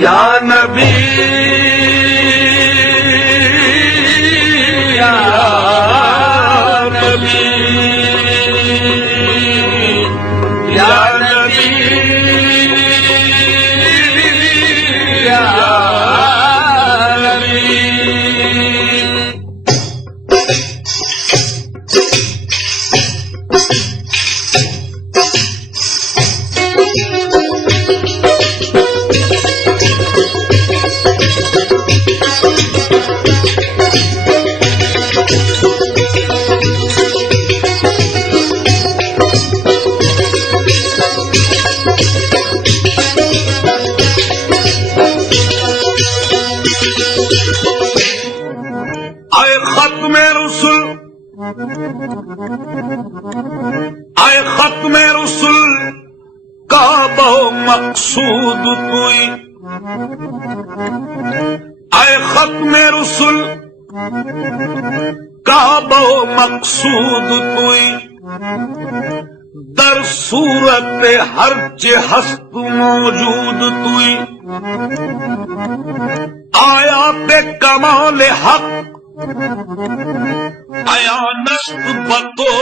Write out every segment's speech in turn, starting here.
یا نبی یا نبی یا نبی یا نبی. آئے ختم رسل کا بہو مقصود کوئی، آئے ختم رسل کا بہو مقصود کوئی، در صورت ہر ہست موجود توئی، آیات کمال حق عیانت بتو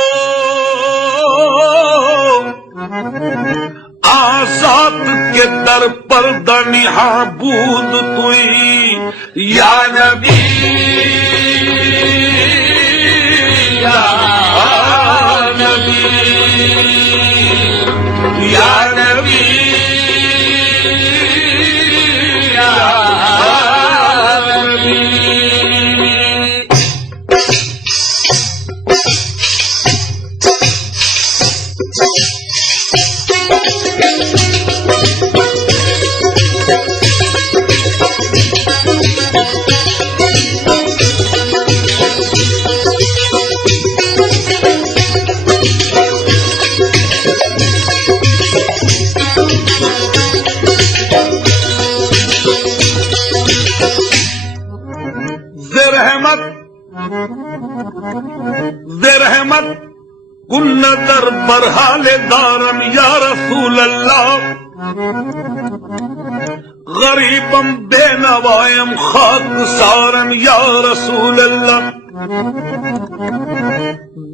آزاد کے در پر دنیا بود توئی، یا نبی یا نبی یا نبی یا نبی. رحمت کن نظر برحال دارم یا رسول اللہ، غریبم بے نوائم خاک سارم یا رسول اللہ.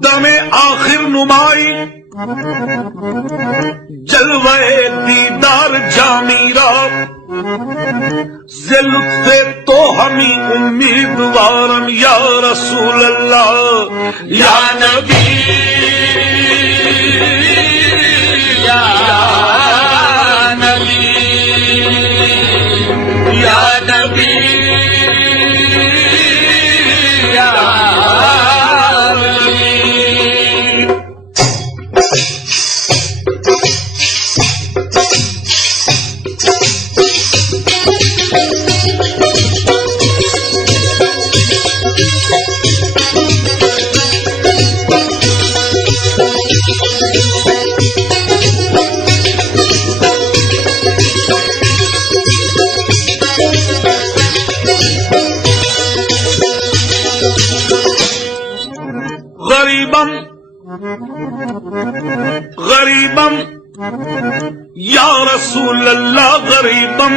دم آخر نمائی جلوہ دیدار جامیرا، لطف تو ہمیں امیدوارم یا رسول اللہ، یا نبی یا نبی یا نبی یا نبی. غریبم یا رسول اللہ غریبم،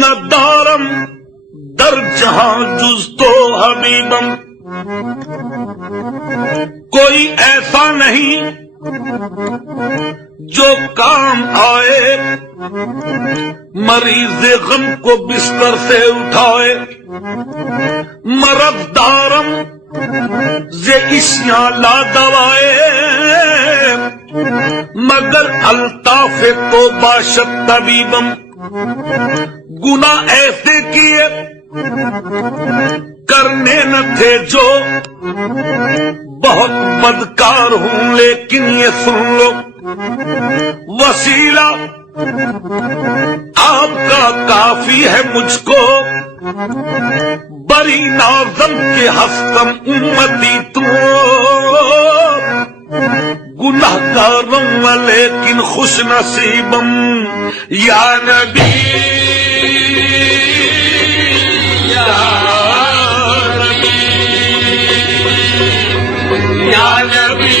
ندارم در جہاں جز تو حبیبم. کوئی ایسا نہیں جو کام آئے، مریض غم کو بستر سے اٹھائے. مرض دارم اشیاء لا دوائے، مگر الطاف تو باشد طبیبم. گناہ ایسے کیے کرنے نہ تھے جو، بہت بدکار ہوں لیکن یہ سن لو، وسیلہ آپ کا کافی ہے مجھ کو، بری نازم کے ہستم امتی تو، گناہ گارم لیکن خوش نصیبم، یا نبی یا نبی یا نبی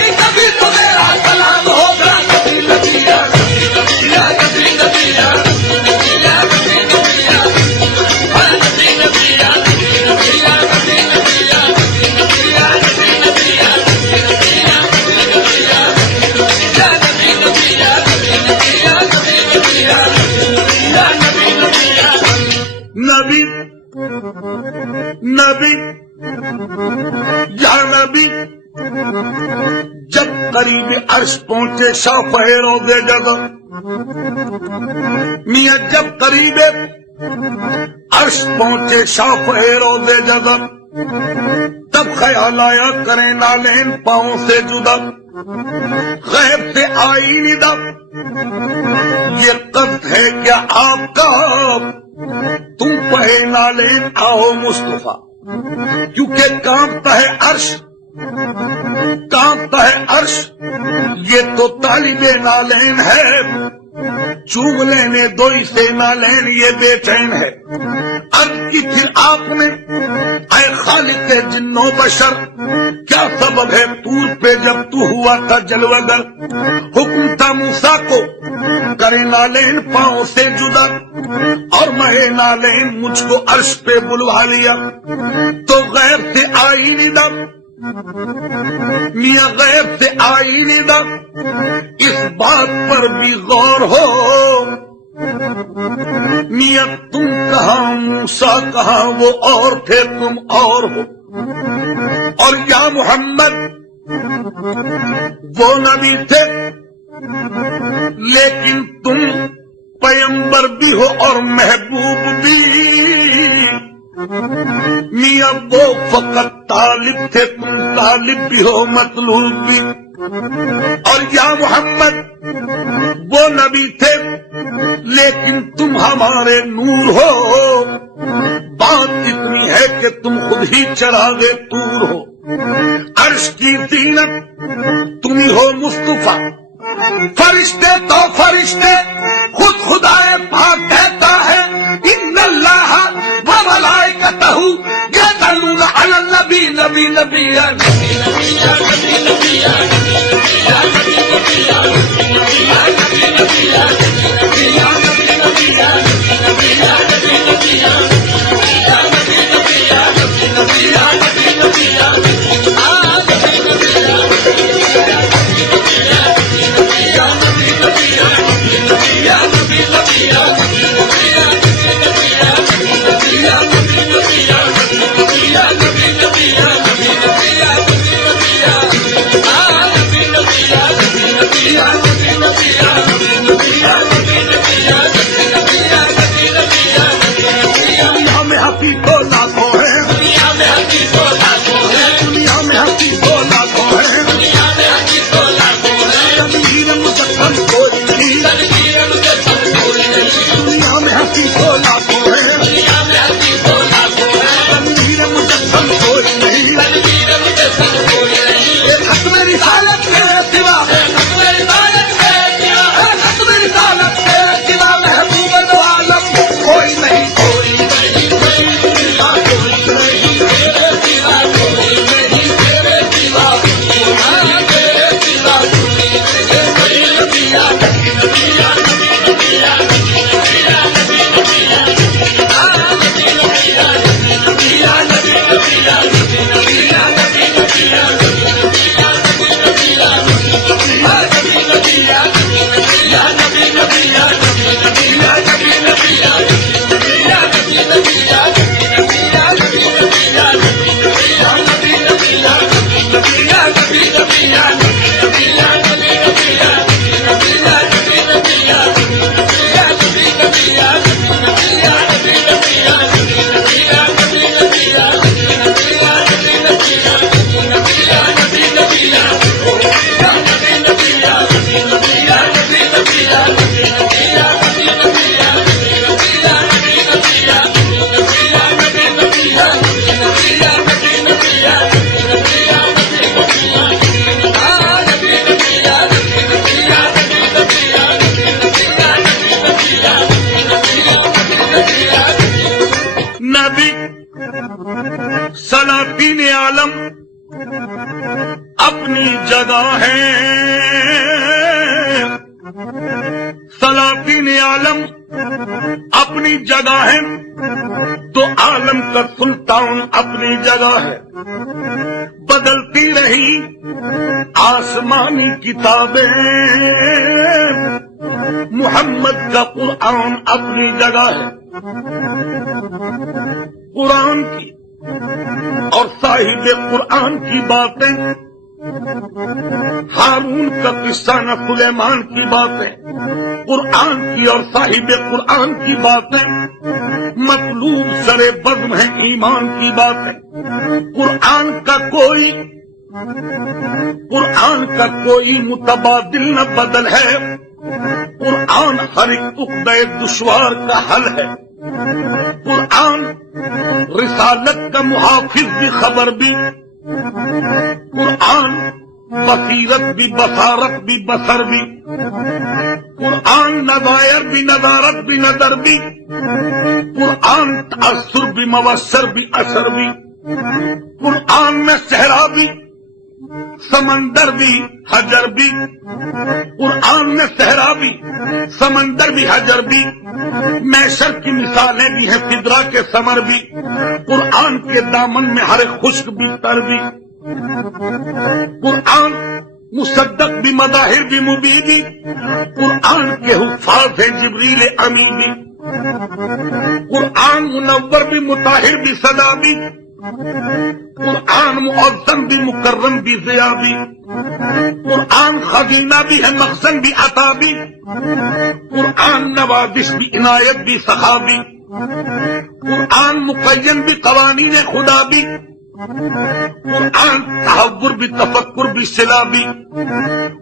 نبی یا نبی جب قریب عرش پہنچے شافع روضے جگہ میاں جب قریب عرش پہنچے شافع روضے جگہ تب خیال آیا کریں نالین پاؤں سے جدا غیب سے آئی ندا یہ قصد ہے کیا آپ کا تم پہے نالین آؤ مصطفیٰ کیونکہ کانپتا ہے عرش کانپتا ہے عرش یہ تو طالب نالین ہے چوم لینے دو اسے نالین یہ بے چین ہے عرض کی پھر آپ نے اے خالق جن و بشر کیا سبب ہے طور پہ جب تو ہوا تھا جلوہ گر حکم تھا موسیٰ کو کرے نالین پاؤں سے جدا اور مہے نالین مجھ کو عرش پہ بلوا لیا تو غیب سے آئی ندا میاں غیب سے آئی ندا اس بات پر بھی غور ہو میاں تم کہاں موسیٰ کہاں وہ اور تھے تم اور ہو اور یا محمد وہ نبی تھے لیکن تم پیغمبر بھی ہو اور محبوب بھی میاں وہ فقط طالب تھے تم طالب بھی ہو مطلوب بھی اور یا محمد وہ نبی تھے لیکن تم ہمارے نور ہو بات اتنی ہے کہ تم خود ہی چراغے طور ہو عرش کی زینت تم ہی ہو مصطفیٰ فرشتے تو فرشتے خود خدائے پاک کہتا ہے ان اللہ و ملائکتہ یصلون علی النبی نبی نبی یا نبی نبی یا نبی نبی یا نبی نبی یا نبی نبی یا نبی نبی یا نبی نبی یا نبی نبی یا نبی نبی یا نبی نبی یا نبی نبی یا نبی نبی یا سلاطین عالم اپنی جگہ ہے سلاطین عالم اپنی جگہ ہے تو عالم کا سلطان اپنی جگہ ہے بدلتی رہی آسمانی کتابیں محمد کا قرآن اپنی جگہ ہے قرآن کی اور صاحب قرآن کی باتیں، ہارون کا قصہ نہ سلیمان کی باتیں، قرآن کی اور صاحب قرآن کی باتیں، مطلوب سرے بزم ہے ایمان کی باتیں۔ قرآن کا کوئی متبادل نہ بدل ہے، قرآن ہر ایک عقدہ دشوار کا حل ہے۔ قرآن رسالت کا محافظ بھی، خبر بھی، قرآن بصیرت بھی، بصارت بھی، بصر بھی، قرآن نظائر بھی، نظارت بھی، نظر بھی، قرآن تأثر بھی، مبصر بھی، اثر بھی، قرآن میں صحرا بھی، سمندر بھی، حجر بھی، قرآن میں صحرا بھی، سمندر بھی، حجر بھی، میسر کی مثالیں بھی ہیں، فدرا کے ثمر بھی، قرآن کے دامن میں ہر خشک بھی، تر بھی، قرآن مصدق بھی، مظاہر بھی، مبین بھی، قرآن کے حفاظ ہیں جبریل امین بھی، قرآن منور بھی، مطہر بھی، صدا بھی، قرآن معظم بھی، مکرم بھی، ضیاء بھی، قرآن خزینہ بھی ہے، مخزن بھی، عطا بھی، قرآن نوازش بھی، عنایت بھی، سخا بھی، قرآن مقیم بھی، قوانین خدا بھی، قرآن تحور بھی، تفکر بھی، صلا بھی،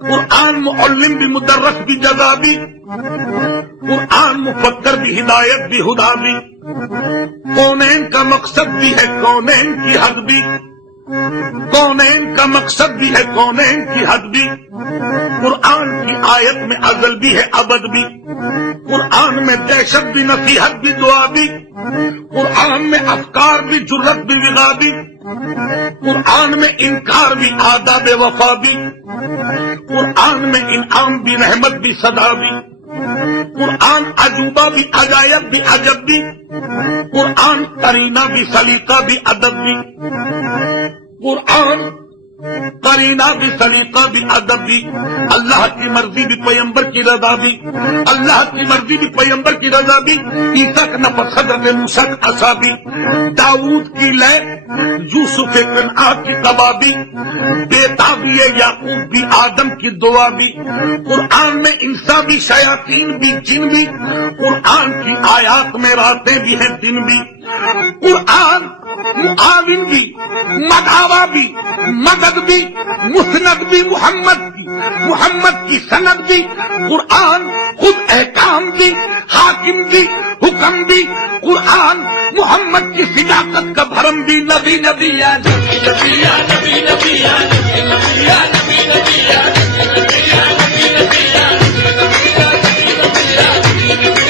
قرآن معلم بھی، مدرس بھی، جزا بھی، قرآن مفکر بھی، ہدایت بھی، ہدا بھی، کونین کا مقصد بھی ہے، کونین کی حد بھی، کونین کا مقصد بھی ہے، کونین کی حد بھی، قرآن کی آیت میں ازل بھی ہے، ابد بھی، قرآن میں دہشت بھی، نصیحت بھی، دعا بھی، قرآن میں افکار بھی، جرت بھی، وغا بھی، قرآن میں انکار بھی، آداب وفا بھی، قرآن میں انعام بھی، رحمت بھی، صدا بھی، قرآن عجوبہ بھی، عجائب بھی، عجب بھی، قرآن قرینہ بھی، سلیقہ بھی، ادب بھی، قرآن قرینہ بھی، سلیقہ بھی، ادب بھی، اللہ کی مرضی بھی، پیغمبر کی رضا بھی، اللہ کی مرضی بھی، پیغمبر کی رضا بھی، عیسیٰ کا نفس حضرت موسیٰ کا عصا بھی، داؤد کی لے، یوسف کنعان کی قبا بھی، بیتابی یعقوب بھی، آدم کی دعا بھی، قرآن میں انسان بھی، شیاطین بھی، جن بھی، قرآن کی آیات میں راتیں بھی ہیں، دن بھی، قرآن معاون بھی، مدعوا بھی، مدد بھی، مسند بھی، محمد کی سند بھی، قرآن خود احکام بھی، حاکم بھی، حکم بھی، قرآن محمد کی صداقت کا بھرم بھی، نبی نبی یا نبی نبی یا نبی نبی یا نبی نبی یا نبی نبی یا نبی یا نبی نبی یا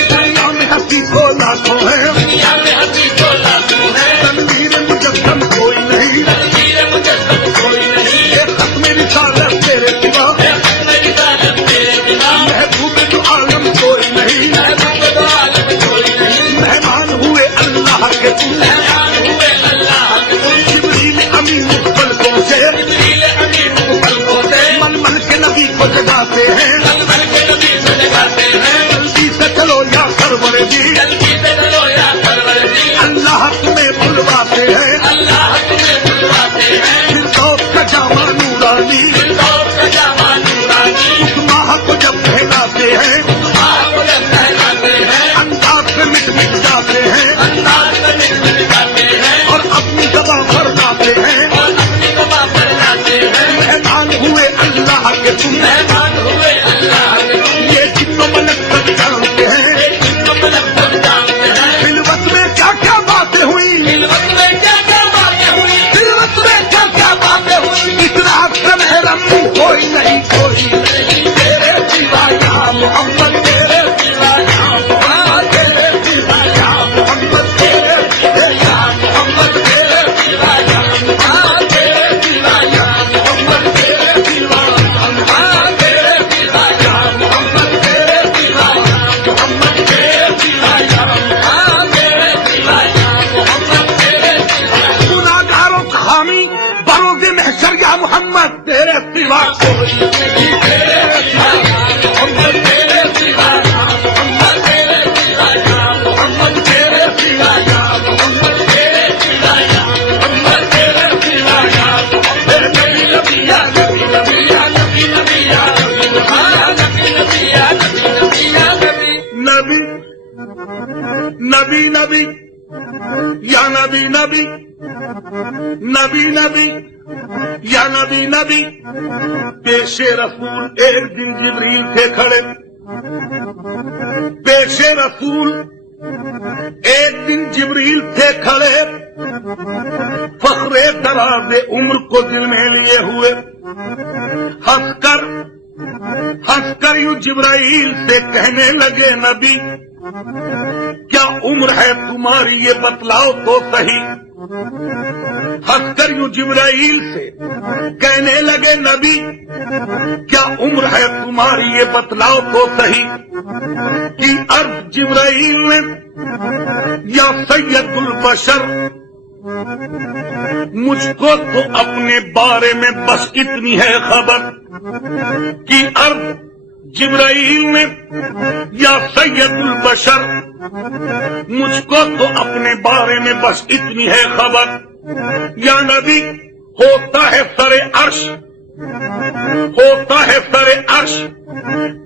دنیا میں ہنسی کو لاکھوں ہے، دنیا میں ہنسی کو لاکھوں ہے، تنویر مجسم کوئی نہیں، تنویر مجسم کوئی نہیں، یہ ختم رسالت تیرے سوا، یہ ختم رسالت تیرے سوا، محبوب تو عالم کوئی نہیں، محبوب تو عالم کوئی نہیں، مہمان ہوئے اللہ کے تم، مہمان ہوئے اللہ کے تم، جبریل امین مخلصوں سے، جبریل امین مخلصوں سے، مل کے نبی کو جگاتے ہیں، مل کے نبی کو جگاتے ہیں، جلدی سے چلو یا سرور جی، جلدی سے چلو یا سرور جی، اللہ تمہیں بلواتے ہیں، اللہ تمہیں بلواتے ہیں، فردوس کا جامع نورانی، فردوس کا جامع نورانی، اس ماہ کو جب پہناتے ہیں، اس ماہ کو جب پہناتے ہیں، انداز سے مٹ جاتے ہیں، انداز سے مٹ جاتے ہیں، اور اپنی زباں پر لاتے ہیں، اور اپنی زباں پر لاتے ہیں، مہمان ہوئے اللہ کے تم، مہمان ہوئے اللہ کے تم، یہ جن و ملک سب جانتے ہیں، یہ جن و ملک سب جانتے ہیں، خلوت میں کیا کیا باتیں ہوئی، خلوت میں کیا کیا باتیں ہوئی، خلوت میں کیا کیا باتیں ہوئی، اتنا اکثر محرم کوئی نہیں، کوئی نہیں، تیرے سوا یا محمد، تیرے سوا یا محمد، تیرے سوا یا محمد، تیرے سوا یا محمد، تیرے سوا یا محمد، تیرے سوا یا محمد، تیرے سوا یا محمد، تیرے سوا یا محمد، تیرے سوا یا محمد، تیرے سوا یا محمد، تیرے سوا یا محمد، تیرے سوا، گناہگاروں کا حامی بروز محشر یا محمد، تیرے سوا کوئی نہیں، تیرے سوا یا محمد، تیرے سوا یا محمد، تیرے سوا یا محمد، تیرے سوا یا محمد، تیرے سوا یا یا نبی نبی نبی نبی یا نبی نبی پیش رسول ایک دن جبریل تھے کھڑے، پیش رسول ایک دن جبریل تھے کھڑے، فخر دراز عمر کو دل میں لیے ہوئے، ہنس کر یوں جبرائیل سے کہنے لگے نبی کیا عمر ہے تمہاری یہ بتلاؤ تو صحیح، ہنس کر یوں جبرائیل سے کہنے لگے نبی کیا عمر ہے تمہاری یہ بتلاؤ تو صحیح، کی عرض جبرائیل نے یا سید البشر مجھ کو تو اپنے بارے میں بس اتنی ہے خبر، کی عرض جبرائیل نے یا سید البشر مجھ کو تو اپنے بارے میں بس اتنی ہے خبر، یا نبی ہوتا ہے سر عرش، ہوتا ہے سر عرش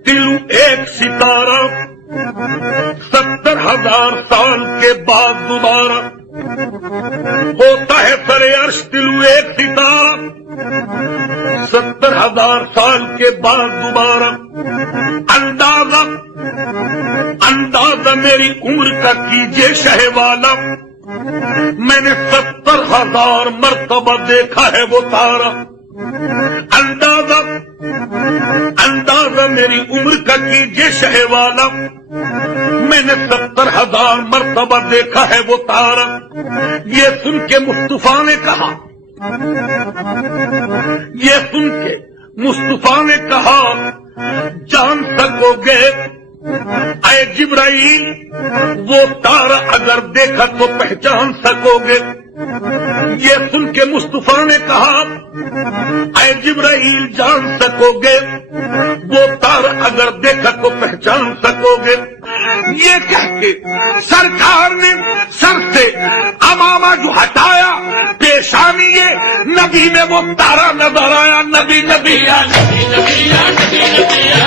تلو ایک ستارہ 70,000 سال کے بعد دوبارہ، ہوتا ہے سر عرش تلو ایک ستارہ 70,000 سال کے بعد دوبارہ، اندازہ میری عمر کا کیجئے شہ والا، میں نے 70,000 مرتبہ دیکھا ہے وہ تارا، اندازہ میری عمر کا کیجئے شہ والا، میں نے 70,000 مرتبہ دیکھا ہے وہ تارا، یہ سن کے مصطفیٰ نے کہا، یہ سن کے مصطفیٰ نے کہا جان سکو گے اے جبرائیل وہ تارا اگر دیکھا تو پہچان سکو گے، یہ سن کے مصطفیٰ نے کہا اے جبرائیل جان سکو گے وہ تارا اگر دیکھا تو پہچان سکو گے، یہ کہہ کے سرکار نے سر سے امامہ جو ہٹایا پیشانی یہ نبی میں وہ تارا نظر آیا، نبی نبی یا نبی نبی یا نبی نبی یا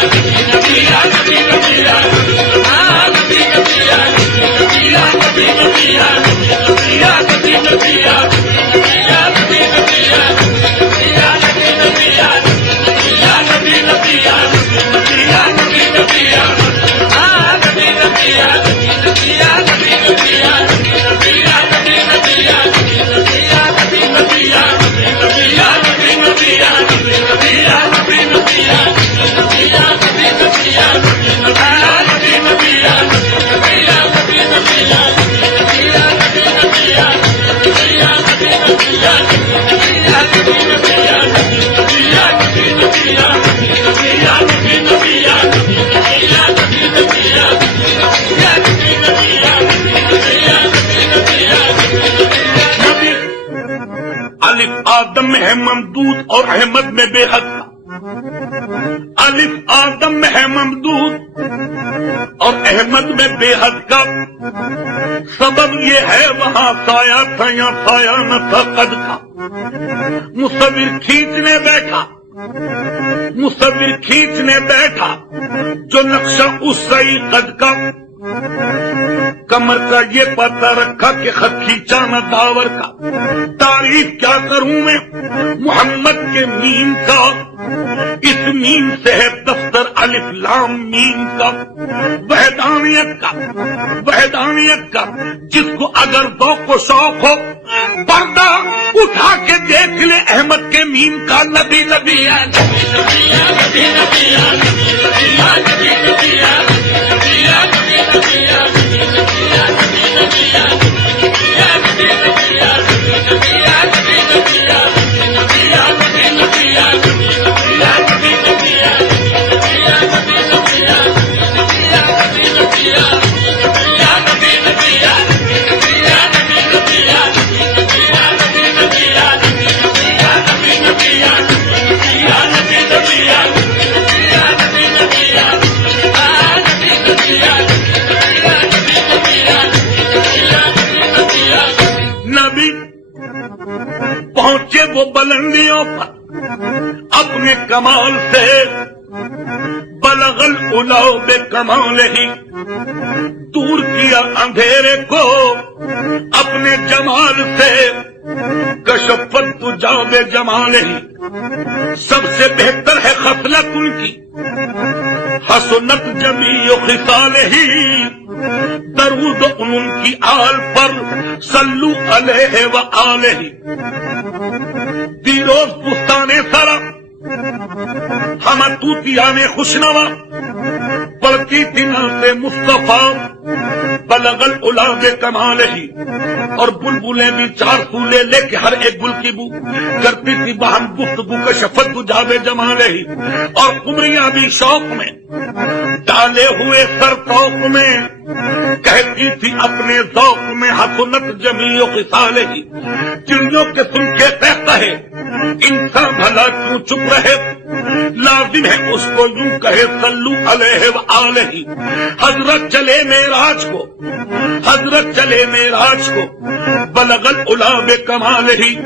نبی یا نبی نبی یا نبی نبی یا نبی یا نبی نبی یا نبی یا نبی نبی یا نبی نبی یا نبی نبی یا نبی نبی یا نبی یا نبی نبی یا نبی نبی یا نبی نبی یا نبی نبی یا نبی نبی یا نبی نبی یا نبی نبی یا نبی نبی یا نبی نبی یا نبی نبی یا نبی نبی یا نبی نبی یا نبی یا نبی نبی یا نبی نبی یا نبی نبی یا نبی نبی یا نبی نبی یا نبی نبی یا نبی نبی یا نبی یا نبی نبی یا نبی یا نبی نبی یا نبی نبی یا نبی نبی یا نبی نبی یا نبی نبی یا نبی نبی یا نبی نبی یا الف آدم میں ہے ممدود اور احمد میں بے حد کا، الف آدم میں ہے ممدود اور احمد میں بے حد کا، سبب یہ ہے وہاں سایہ تھا یا سایہ نہ تھا قد کا، مصور کھینچنے بیٹھا، مصور کھینچنے بیٹھا جو نقشہ اس صحیح قد کا، کمر کا یہ پتہ رکھا کہ خط کھینچانا داور کا، تعریف کیا کروں میں محمد کے میم کا، اس میم سے ہے دفتر الف لام میم کا، وحدانیت کا، وحدانیت کا، جس کو اگر ذوق و شوق ہو پردہ اٹھا کے دیکھ لے احمد کے میم کا، نبی نبی یا نبی نبی یا نبی نبی یا نبی نبی یا نبی نبی یا نبی یا نبی نبی یا نبی نبی یا نبی نبی یا نبی نبی یا نبی نبی یا نبی نبی یا نبی نبی یا نبی نبی یا نبی نبی یا نبی نبی یا نبی یا نبی نبی یا نبی یا نبی نبی یا یا نبی نبی یا نبی نبی یا نبی نبی یا نبی نبی یا نبی نبی یا نبی نبی یا نبی نبی یا نبی نبی یا نبی نبی یا نبی نبی یا نبی نبی یا نبی پہنچے وہ بلندیوں پر اپنے کمال سے، بلغ العلا بے کمال ہی، دور کیا اندھیرے کو اپنے جمال سے کشفت جاب جمال ہی سب سے بہتر ہے خصلت ان کی حسنت جمیع خصال ہی درود ان کی آل پر صلو علیہ وآلہ دیروز بستان سرا ہم توتیان خوشنوا پڑھتی تھی نعت مصطفیٰ بلغ العلا بکمال ہی اور بلبلیں بھی چار پھولے لے کے ہر ایک گل کی بو کرتی تھی باہم گفتگو کا شفت جاب جمال ہی اور قمریاں بھی شوق میں ڈالے ہوئے سر توق میں کہتی تھی اپنے ذوق میں حسنت جمیع خصال ہی چڑیوں کے سن کے کہتا ہے انسان بھلا کیوں چپ رہے لازم ہے اس کو یوں کہے صلو علیہ وآلہ حضرت چلے معراج کو حضرت چلے معراج کو بلغ العلا بکمال ہی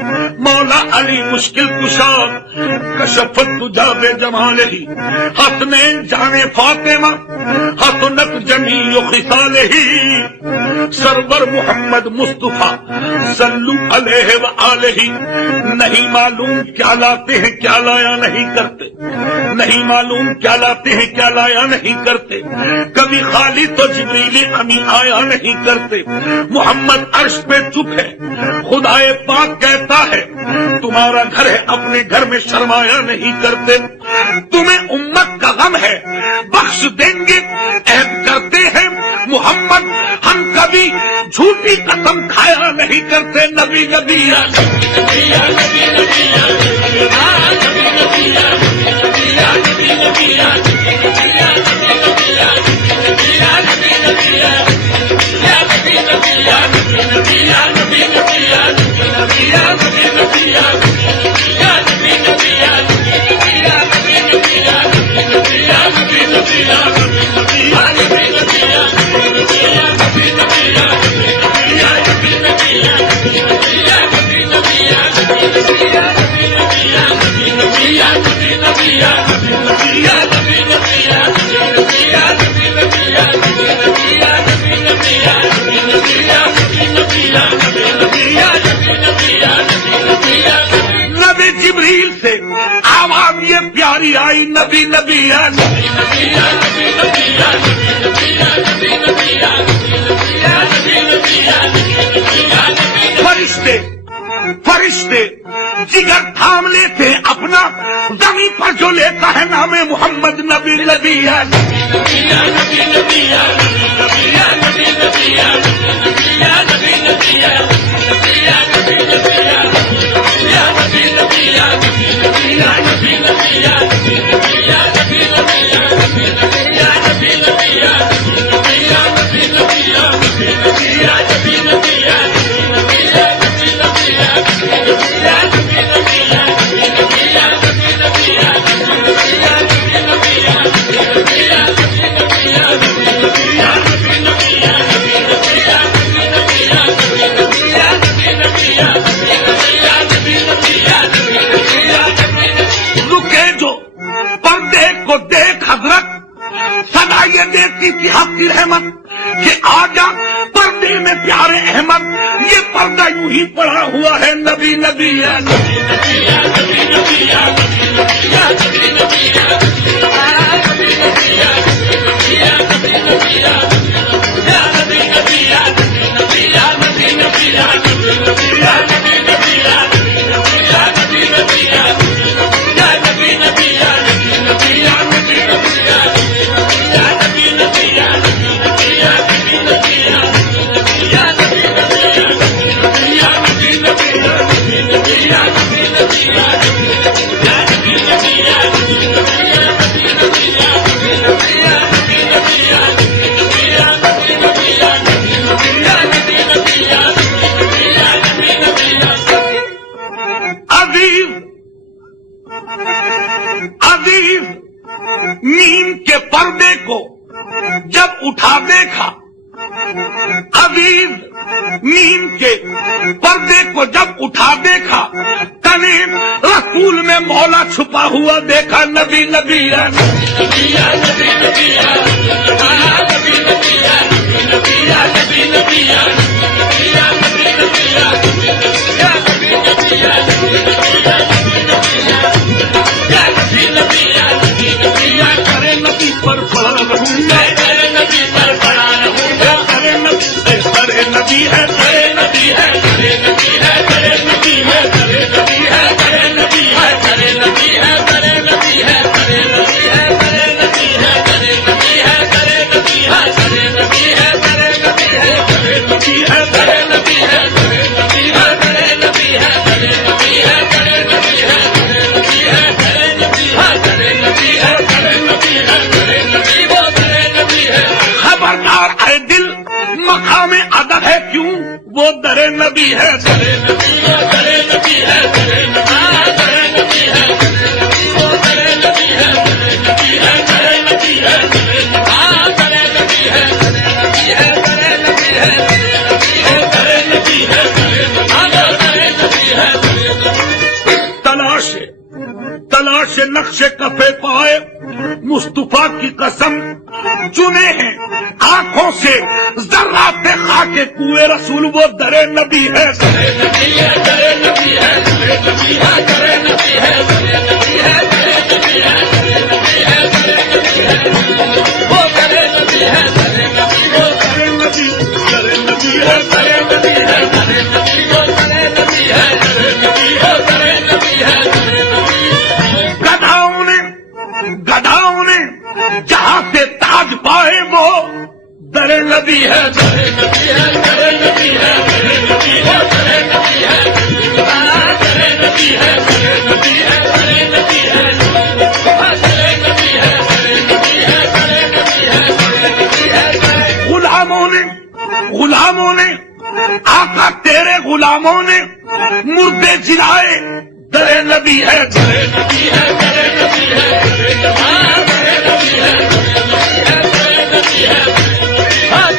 مولا علی مشکل کشا کشفت جاب جمال ہی حسنین جانے فاطمہ حسنت جمیع خصال ہی سرور محمد مصطفیٰ صلو علیہ وآلہ نہیں معلوم کیا لاتے ہیں کیا لایا نہیں کرتے نہیں معلوم کیا لاتے ہیں کیا لایا نہیں کرتے کبھی خالی تو جبریل امی آیا نہیں کرتے محمد عرش پہ چپ ہے خدائے پاک کہتا ہے تمہارا گھر ہے اپنے گھر میں شرمایا نہیں کرتے تمہیں امت کا غم ہے بخش دیں گے عہد کرتے ہیں محمد ہم کبھی جھوٹی قسم کھایا نہیں کرتے نبی نبی نبی جبریل سے آواز یہ پیاری آئی نبی نبی فرشتے فرشتے جگر تھام لیتے ہیں اپنا زمین پر جو لیتا ہے نام محمد نبی نبی احمد یہ آجا پردے میں پیارے احمد یہ پردہ یوں ہی پڑا ہوا ہے نبی نبی عزیز نیند کے پردے کو جب اٹھا دیکھا عزیز نیند کے پردے کو جب اٹھا دیکھا تنے رسول میں مولا چھپا ہوا دیکھا نبی نبی نبی در نبی ہے در نبی ہے در نبی ہے در نبی ہے وہ در نبی ہے در نبی ہے در نبی ہے در نبی ہے در نبی ہے در نبی ہے در نبی ہے تلاش نقش کفے پائے مصطفیٰ کی قسم چنے ہیں آنکھوں سے ذرات خاک کوئے رسول وہ در نبی ہے در نبی ہے در نبی ہے در نبی ہے در نبی ہے در نبی ہے در نبی ہے در نبی ہے در نبی ہے وہ در نبی ہے در نبی وہ در نبی در نبی ہے در نبی ہے در نبی وہ در نبی ہے در نبی وہ در نبی ہے در نبی گداؤں نے جہاں سے تاج پائے وہ در نبی ہے در نبی ہے در نبی ہے در نبی ہے در نبی ہے در نبی ہے در نبی ہے در نبی ہے در نبی ہے در نبی ہے در نبی ہے غلاموں نے آقا تیرے غلاموں نے مردے جلائے در نبی ہے در نبی ہے در نبی ہے در نبی ہے در نبی ہے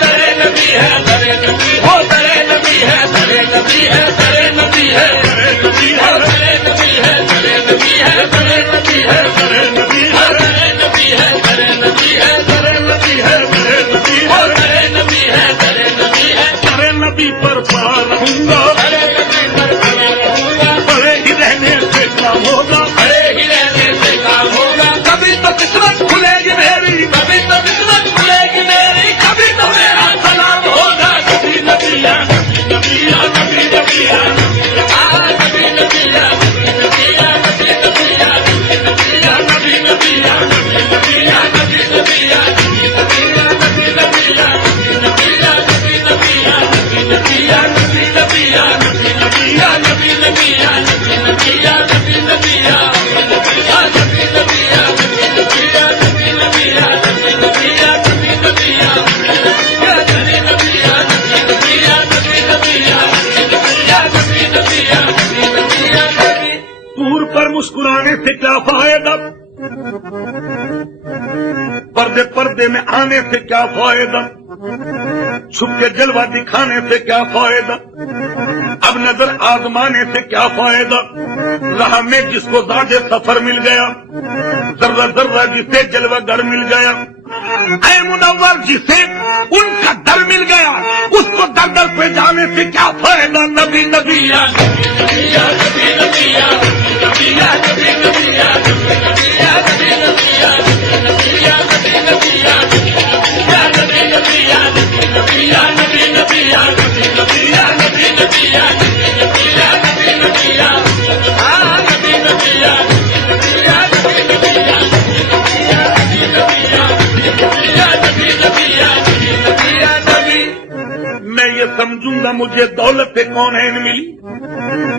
در نبی ہے در نبی ہو در نبی ہے در نبی ہے در نبی ہے در نبی ہے در نبی ہے در نبی ہے در نبی ہے در نبی ہے در نبی ہے در نبی ہے در نبی ہے در نبی ہو در نبی ہے در نبی ہے در نبی پر پڑا رہوں گا ہوگا بڑے ہی رہنے سے کام ہوگا کبھی تو قسمت کھلے گی میری کبھی تو قسمت کھلے گی میری کبھی تو میرا سلام ہوگا کبھی نبیہ نبیہ کبھی نبیہ کبھی نبیہ نبیہ کبھی نبیہ نبیہ کبھی نبیہ نبیہ کبھی نبیہ نبیہ کبھی نبیہ نبیہ کبھی نبیہ نبیہ کبھی نبیہ نبیہ کبھی نبیہ دور پر مسکرانے سے کیا فائدہ پردے میں آنے سے کیا فائدہ چھپ کے جلوہ دکھانے سے کیا فائدہ اب نظر آزمانے سے کیا فائدہ راہ میں جس کو زیادہ سفر مل گیا ذرہ ذرہ جسے جلوہ گر مل گیا اے منور جسے ان کا در مل گیا اس کو در در پہ جانے سے کیا فائدہ نبی نبی یا نبی نبی یا نبی نبی یا نبی یا نبی نبی یا نبی یا نبی نبی یا نبی یا نبی نبی یا نبی نبی یا نبی نبی یا نبی نبی یا نبی نبی یا نبی نبی یا نبی نبی یا نبی نبی یا نبی نبی یا میں یہ سمجھوں گا مجھے دولت کونین ملی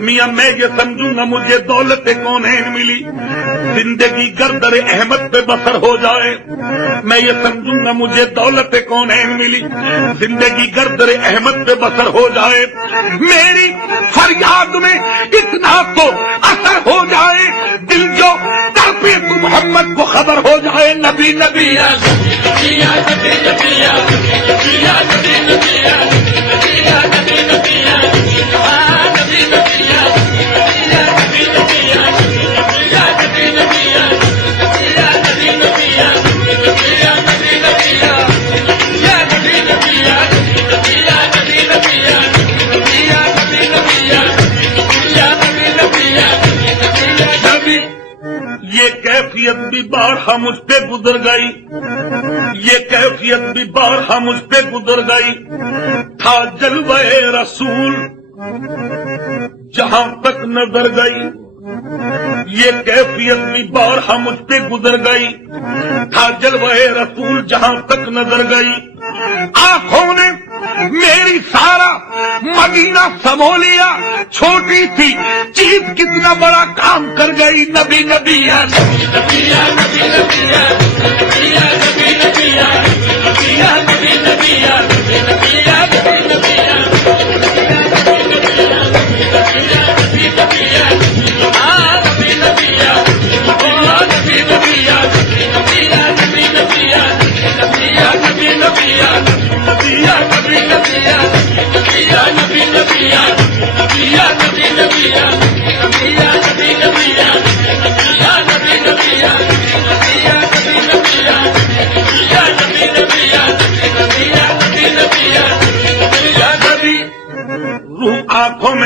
میاں میں یہ سمجھوں گا مجھے دولت کونین ملی زندگی گردر احمد پہ بسر ہو جائے میں یہ سمجھوں گا مجھے دولت کونین ملی زندگی گردر احمد پہ بسر ہو جائے میری فریاد میں اتنا تو اثر ہو جائے دل جو تڑپے تو محمد کو خبر ہو جائے نبی نبی یا نبی یا نبی نبی یا نبی یا نبی نبی یا نبی یا نبی نبی یا نبی نبی یا نبی نبی یا نبی نبی یا نبی نبی یا نبی نبی یا نبی نبی یا نبی نبی یا نبی نبی یا نبی نبی یا نبی نبی یا نبی نبی یا نبی یہ کیفیت بھی بارہا مجھ پہ گزر گئی یہ کیفیت بھی بارہا مجھ پہ گزر گئی تھا جلوہ رسول جہاں تک نظر گئی یہ کیفیت بھی بارہا مجھ پہ گزر گئی تھا جلوہ رسول جہاں تک نظر گئی آنکھوں نے میری سارا مدینہ سمو لیا چھوٹی سی چیز کتنا بڑا کام کر گئی نبی نبی یا نبی نبی یا نبی نبی یا نبی یا نبی نبی یا نبی یا نبی نبی یا نبی نبی یا نبی نبی یا